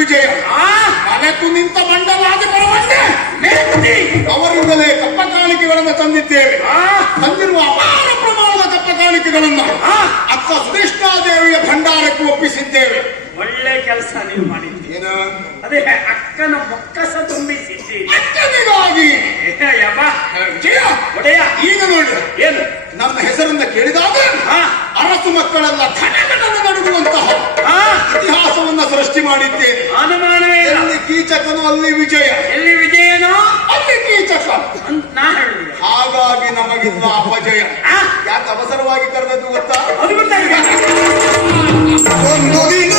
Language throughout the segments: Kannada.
ದಿಗ್ವಿಜಯ ಮನೆತು ನಿಂತ ಮಂಡಲಾದಿ ಬರವನ್ನೇ ಅವರಿಂದಲೇ ಕಪ್ಪ ಕಾಣಿಕೆಗಳನ್ನು ತಂದಿದ್ದೇವೆ. ತಂದಿರುವ ಅಪಾರ ಪ್ರಮಾಣದ ಕಪ್ಪ ಕಾಣಿಕೆಗಳನ್ನು ಅಕ್ಕ ಸುದೇಶ್ನಾದೇವಿಯ ಭಂಡಾರಕ್ಕೆ ಒಪ್ಪಿಸಿದ್ದೇವೆ. ಒಳ್ಳೆ ಕೆಲಸ ನೀವು ಮಾಡಿದ್ದೀರ. ಅದೇ ಅಕ್ಕನ ಮೊಕ್ಕಸ ತುಂಬಿಸಿದ್ದೀರಿ. ಅಕ್ಕನಿಗಾಗಿ ಒಡೆಯ ಈಗ ನೋಡಿ ಏನು ನನ್ನ ಹೆಸರನ್ನ ಕೇಳಿದಾಗ ಅರಸು ಮಕ್ಕಳೆಲ್ಲ ಘಟಘಟನೆ ನಡುಗುವಂತಹ ಇತಿಹಾಸವನ್ನ ಸೃಷ್ಟಿ ಮಾಡಿದ್ದೇನೆ. ಅನುಮಾನವೇ ಇಲ್ಲ. ಎಲ್ಲಿ ಕೀಚಕನು ಅಲ್ಲಿ ವಿಜಯ, ಎಲ್ಲಿ ವಿಜಯನೋ ಅಲ್ಲಿ ಕೀಚಕ ಅಂತ ನಾ ಹೇಳಿದೆ. ಹಾಗಾಗಿ ನಮಗಿಲ್ಲ ಅಪಜಯ. ಯಾಕೆ ಅವಸರವಾಗಿ ಕರೆದದ್ದು ಗೊತ್ತಾ? ಅದು ಗೊತ್ತಾಗಿದೆ. ಒಂದು ದಿನ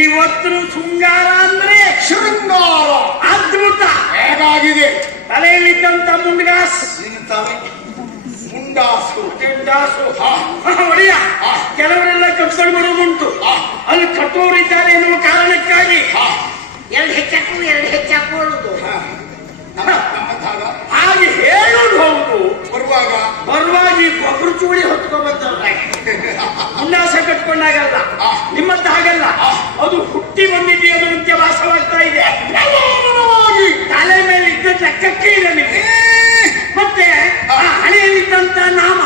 ಇವತ್ತು ಶೃಂಗಾರ ಅಂದ್ರೆ ಶೃಂಗಾರ ಅದ್ಭುತ ಹೇಗಾಗಿದೆ. ತಲೆಯಲ್ಲಿದ್ದಂತ ಮುಂಡಾಸು ಒಡೆಯ ಕೆಲವರೆಲ್ಲ ಕಟ್ಕೊಂಡು ಬರೋದುಂಟು. ಅಲ್ಲಿ ಕಟ್ಟೋರಿದ್ದಾರೆ ಎನ್ನುವ ಕಾರಣಕ್ಕಾಗಿ ಎರಡು ಹೆಚ್ಚಾಕೊಳ್ಳುದು ಹಾಗೆ ಹೇಳೋದು ಹೌದು. ಬರುವಾಗ ಗೊಬ್ಬರ ಚೂಡಿ ಹೊತ್ಕೊಂಡ್ಬರ್ತಾರೆ. ಉಲ್ಲಾಸ ಕಟ್ಕೊಂಡಾಗಲ್ಲ, ನಿಮ್ಮಂತ ಹಾಗಲ್ಲ. ಅದು ಹುಟ್ಟಿ ಬಂದಿದ್ದೀ, ಅದು ನಿತ್ಯ ವಾಸವಾಗ್ತಾ ಇದೆ. ತಲೆ ಮೇಲೆ ಇದ್ದ ಲೆಕ್ಕಕ್ಕೆ ಇದೆ ನಿಮಗೆ. ಮತ್ತೆ ಹಣೆಯಲ್ಲಿದ್ದಂತ ನಾಮ,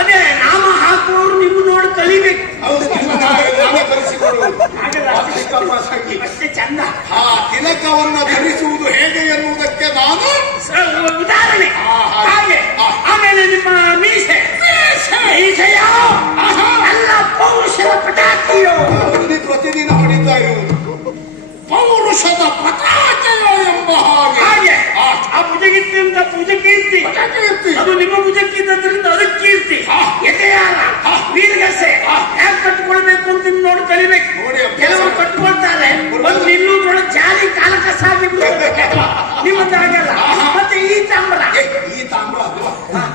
ಅದೇ ನಾಮ ಹಾಕುವವರು ನಿಮ್ಮ ನೋಡಿ ಕಲಿಬೇಕು. ಅಷ್ಟೇ ಚಂದ. ತಿಲಕವನ್ನ ಧರಿಸುವುದು ಹೇಗೆ ಎನ್ನುವುದಕ್ಕೆ ನಾನು ಉದಾಹರಣೆ. ಹಾಗೆ ಆಮೇಲೆ ನಿಮ್ಮ ಮೀಸೆ ಎಲ್ಲ ಪೌರುಷದ ಪಟಾಕಿಯೋ ಪ್ರತಿದಿನ ಹೊಡಿತಾ ಇರುವುದು. ಪೌರುಷದ ಪಟಾಕಿಯೋ ಎಂಬ ಹಾಗೆ ಆ ಭುಜಗಿತ್ತಿಂದ ಭುಜಕೀರ್ತಿ, ಅದು ನಿಮ್ಮ ಭುಜಕ್ಕಿದ್ದರಿಂದ ಅದಕ್ಕೆ ಕೀರ್ತಿ. ಎದೆಯಾಲ ವೀರ್ಗಸೆ ಯಾಕೆ ಕಟ್ಕೊಳ್ಬೇಕು ಅಂತ ನೋಡಿ ಕಲಿಬೇಕು. ಕೆಲವರು ಕಟ್ಕೊಳ್ತಾರೆ, ಒಂದು ನಿಲ್ಲುದ್ರೊಳಗೆ ಜಾಲಿ ಕಾಲಕ ಸಾಗಿ ನಿಮ್ಮದಾಗಲ್ಲ. ಮತ್ತೆ ಈ ತಾಂಬರ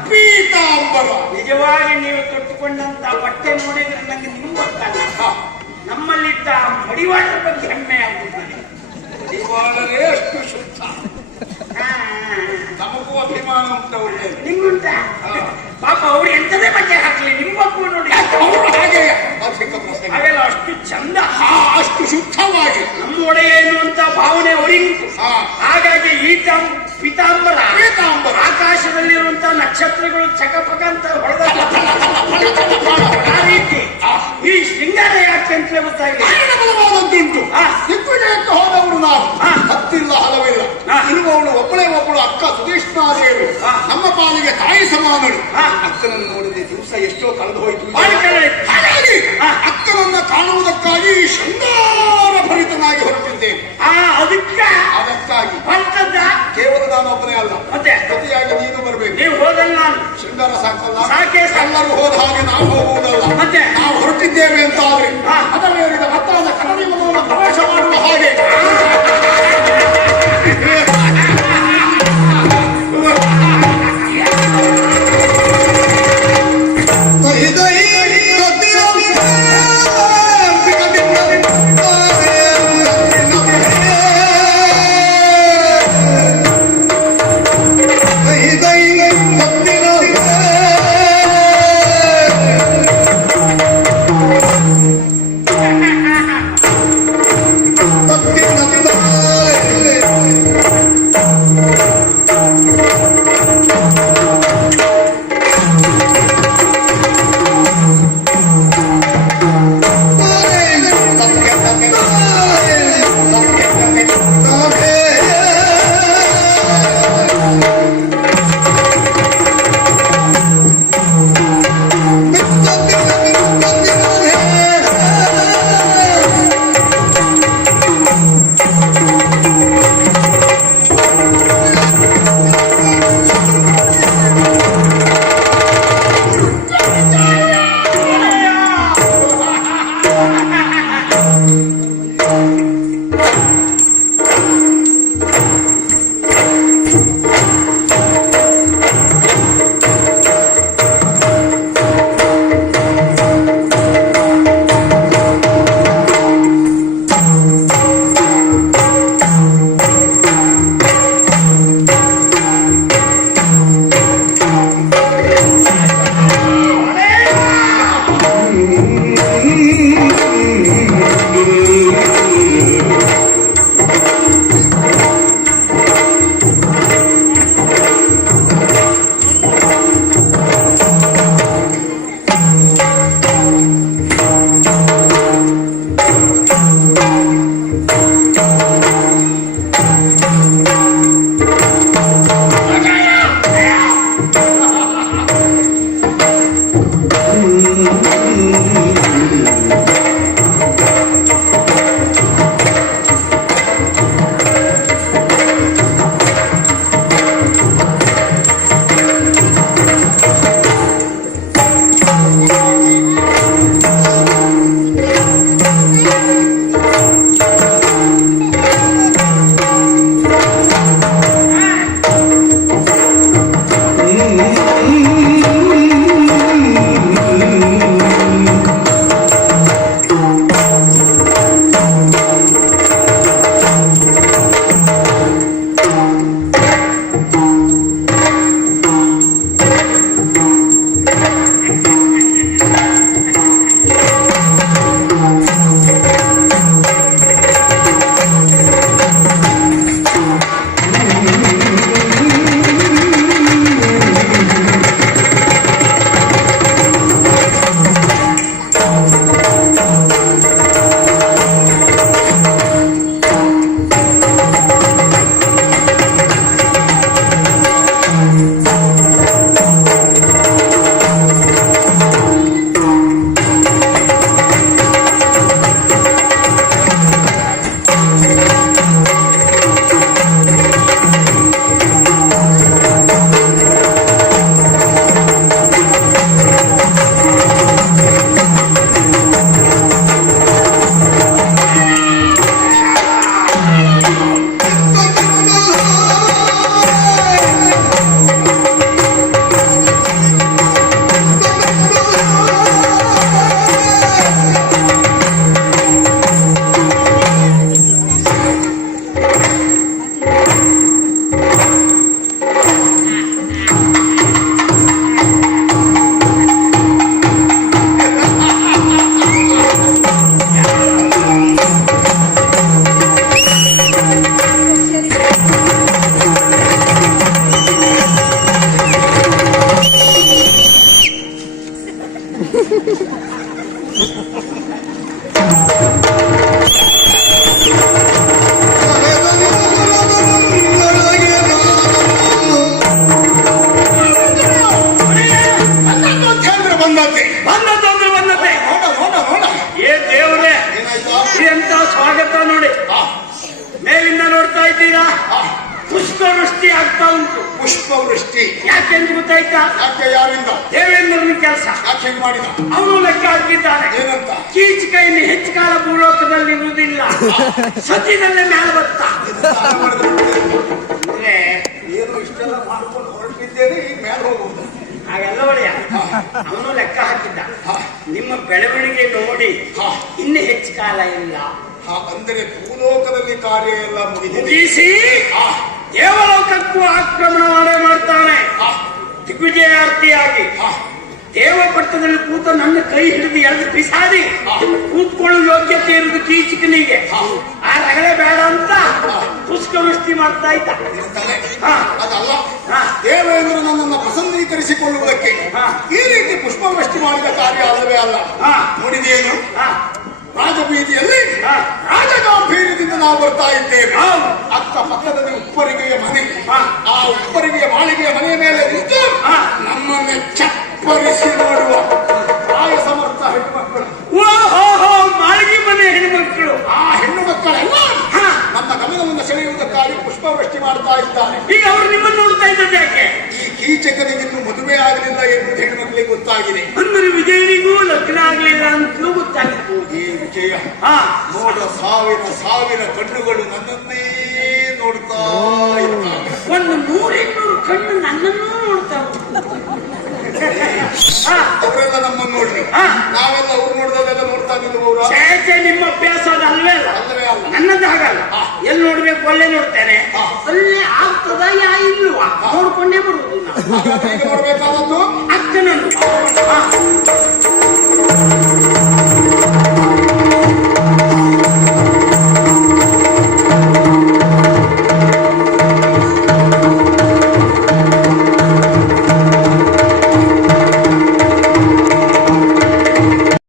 ಪೀತಾಂಬರ ನಿಜವಾಗಿ ನೀವು ತೊಟ್ಟುಕೊಂಡಂತ ಬಟ್ಟೆ ನೋಡಿದ್ರೆ ನಂಗೆ ನಿಮ್ಗೆ ಗೊತ್ತಲ್ಲ. ನಮ್ಮಲ್ಲಿದ್ದ ಮಡಿವಾಳರ ಬಗ್ಗೆ ಹೆಮ್ಮೆ ಆಗುತ್ತದೆ. ಮಡಿವಾಳರೇ ಅಷ್ಟು ಶುದ್ಧ, ನಮಗೂ ಅಭಿಮಾನ ಉಂಟವ್ರು. ನಿಂಗುಂಟ ಪಾಪ ಅವ್ರು ಎಂತದೇ ಬಟ್ಟೆ ಹಾಕ್ಲಿ, ನಿಮ್ಗೂ ನೋಡಿ ಹಾಗೆಲ್ಲ ಅಷ್ಟು ಚಂದ, ಅಷ್ಟು ಶುದ್ಧವಾಗಿ ನಮ್ಮ ಒಡೆಯ ಎನ್ನುವಂತ ಭಾವನೆ ಅವರಿಗುಂಟು. ಹಾಗಾಗಿ ಈ ಪೀತಾಂಬರ ಆಕಾಶದಲ್ಲಿರುವಂತಹ ನಕ್ಷತ್ರಗಳು ಚಕಪಕ ಅಂತ ಹೊಡೆದ ಆ ರೀತಿ ಈ ಶೃಂಗಾರ ಯಾಕೆ ಅಂತ ಗೊತ್ತಾಗಿದೆ. ಬಲವಾದದ್ದುಂಟು. ದಿಗ್ವಿಜಯಕ್ಕೆ ಹೋದವರು ನಾವು ಹತ್ತಿಲ್ಲ, ಹಲವಿಲ್ಲ. ಇರುವವಳು ಒಬ್ಬಳೇ ಒಬ್ಬಳು ಅಕ್ಕ ಸುದೇಶ್ನಾದೇವಿ. ನಮ್ಮ ಪಾಲಿಗೆ ತಾಯಿ ಸಮಾನರು. ಅಕ್ಕನನ್ನು ನೋಡಿದ ದಿವಸ ಎಷ್ಟೋ ಕಳೆದು ಹೋಯಿತು. ಹಾಗಾಗಿ ಅಕ್ಕನನ್ನ ಕಾಣುವುದಕ್ಕಾಗಿ ಶೃಂಗಾರ ಭರಿತನಾಗಿ ಹೊರಟಿದ್ದೇನೆ. ಅದಕ್ಕಾಗಿ ಕೇವಲ ನಾನು ಒಬ್ಬನೇ ಅಲ್ಲ, ಮತ್ತೆ ಜೊತೆಯಾಗಿ ನೀನು ಬರಬೇಕು. ನೀವು ಹೋದಲ್ಲ ನಾನು ಶೃಂಗಾರ ಸಾಕಲ್ಲ, ಎಲ್ಲರೂ ಹೋದ ಹಾಗೆ ನಾವು ಹೋಗುವುದಲ್ಲ. ಮತ್ತೆ ನಾವು ಹೊರಟಿದ್ದೇವೆ ಅಂತ ಆದ್ರೆ ಅದವೇರಿದ ಮತ್ತಾದ ಕನ್ನಡಿ ಮನವನ್ನು ಪ್ರವೇಶ ಮಾಡುವ ಹಾಗೆ ಇದು ಪುಷ್ಪವೃಷ್ಟಿ ಆಗ್ತಾ ಉಂಟು. ಪುಷ್ಪವೃಷ್ಟಿ ಯಾಕೆಂದು ಗೊತ್ತಾಯ್ತಾ? ಯಾಕೆ? ಯಾರಿಂದ? ದೇವೇಂದ್ರನ ಕೆಲಸ. ಯಾಕೆ ಹೇಗೆ ಮಾಡಿದ? ಅವನು ಲೆಕ್ಕ ಹಾಕಿದ್ದಾನೆ. ಏನಂತ? ಕೀಚಕೈಲಿ ಹೆಚ್ಚು ಕಾಲ ಭೂಲೋಕದಲ್ಲಿ ಇರುವುದಿಲ್ಲ, ಸತ್ಯದಲ್ಲೇ ಮೇಲೆ ಬತ್ತ. ಅಂದ್ರೆ ಏನು ಇಷ್ಟೆಲ್ಲ ಮಾಡ್ಕೊಂಡು ಹೊರಟಿದ್ದೇನೆ, ಈಗ ಮೇಲೆ ಹೋಗುವುದು ಹಾಗೆಲ್ಲ ಒಳ್ಳೆಯ. ಅವನು ಲೆಕ್ಕ ಹಾಕಿದ್ದ, ನಿಮ್ಮ ಬೆಳವಣಿಗೆ ನೋಡಿ ಇನ್ನು ಹೆಚ್ಚು ಕಾಲ ಇಲ್ಲ. ಅಂದರೆ ಭೂಲೋಕದಲ್ಲಿ ಕಾರ್ಯ ಎಲ್ಲ ಮುಗಿಸಿ ದೇವಲೋಕಕ್ಕೂ ಆಕ್ರಮಣ ಮಾಡ್ತಾನೆ. ದಿಗ್ವಿಜಯಾರ್ಥಿಯಾಗಿ ದೇವಪಟ್ಟಣದಲ್ಲಿ ಕೂತ ನನ್ನ ಕೈ ಹಿಡಿದು ಎಳೆದು ಬಿಸಾಡಿ ಕೂತ್ಕೊಳ್ಳೋ ಯೋಗ್ಯತೆ ಇರುವುದು ಕೀಚಕನಿಗೆ. ಆ ರಗಳೆ ಬೇಡ ಅಂತ ಪುಷ್ಪವೃಷ್ಟಿ ಮಾಡ್ತಾ ಇದ್ದ. ಅದಲ್ಲ, ದೇವೇಂದ್ರ ನನ್ನನ್ನು ಪ್ರಸನ್ನೀಕರಿಸಿಕೊಳ್ಳುವುದಕ್ಕೆ ಈ ರೀತಿ ಪುಷ್ಪವೃಷ್ಟಿ ಮಾಡಿದ ಕಾರ್ಯ ಅಲ್ಲವೇ ಅಲ್ಲ. ನೋಡಿದೇನು? ರಾಜಬೀದಿಯಲ್ಲಿ ರಾಜಗಾಂಭೀರ್ಯದಿಂದ ನಾವು ಬರ್ತಾ ಇದ್ದೇವೆ. ಅಕ್ಕ ಪಕ್ಕದಲ್ಲಿ ಉಪ್ಪರಿಗೆಯ ಮನೆ, ಆ ಉಪ್ಪರಿಗೆಯ ಮಾಳಿಗೆಯ ಮನೆಯ ಮೇಲೆ ನಿಂತು ನಮ್ಮನ್ನೇ ಚಪ್ಪರಿಸಿ ನೋಡುವ ಪ್ರಾಯ ಸಮರ್ಥ ಹೆಣ್ಣುಮಕ್ಕಳು. ಮಾಳಿಗೆ ಮನೆ ಹೆಣ್ಣುಮಕ್ಕಳು, ಆ ಹೆಣ್ಣು ಮಕ್ಕಳೆಲ್ಲ ನಮ್ಮ ಗಮನವನ್ನು ಸೆಳೆಯುವುದಕ್ಕಾಗಿ ಪುಷ್ಪವೃಷ್ಟಿ ಮಾಡ್ತಾ ಇದ್ದಾರೆ. ಈಗ ಅವರು ನಿಮ್ಮನ್ನು ನೋಡ್ತಾ ಇದ್ದದ್ದು ಯಾಕೆ? ಈ ಕೀಚಕನಿಗೆ ಇನ್ನು ಮದುವೆ ಆಗಲಿಲ್ಲ ಎಂದು ಹೆಣ್ಣುಮಕ್ಕಳಿಗೆ ಗೊತ್ತಾಗಿದೆ. ಅಂದ್ರೆ ವಿಜಯನಿಗೂ ಲಗ್ನ ಆಗ್ಲಿಲ್ಲ ಅಂತಲೂ ಗೊತ್ತಾಗಿತ್ತು. ಈ ವಿಜಯ ನೋಡ ಸಾವಿರ ಸಾವಿರ ಕಣ್ಣುಗಳು ನನ್ನನ್ನೇ ನೋಡ್ತಾ ಇದ್ದಾರೆ. ಒಂದು 100-200 ಕಣ್ಣು ನನ್ನನ್ನೂ ನೋಡ್ತಾ. ಅವರೆಲ್ಲ ನಮ್ಮನ್ನು ನೋಡ್ಲಿ, ನಾವೆಲ್ಲ ಅವ್ರು ನೋಡ್ದಲ್ಲೆಲ್ಲ ನೋಡ್ತಾ ನಿಲ್ಲುವವರು. ನಿಮ್ಮ ಅಭ್ಯಾಸ ಅಲ್ವೇ ಅಲ್ಲ, ಅಲ್ಲವೇ ಅಲ್ಲ. ನನ್ನದು ಹಾಗಲ್ಲ. ಎಲ್ಲಿ ನೋಡ್ಬೇಕು ಒಳ್ಳೆ ನೋಡ್ತೇನೆ, ಅಲ್ಲೇ ಆಗ್ತದ ಯಾ ಇಲ್ವಾ ನೋಡ್ಕೊಂಡೇ ಬರುವುದು. ನೋಡ್ಬೇಕಾದದ್ದು ಅಕ್ಕನನ್ನು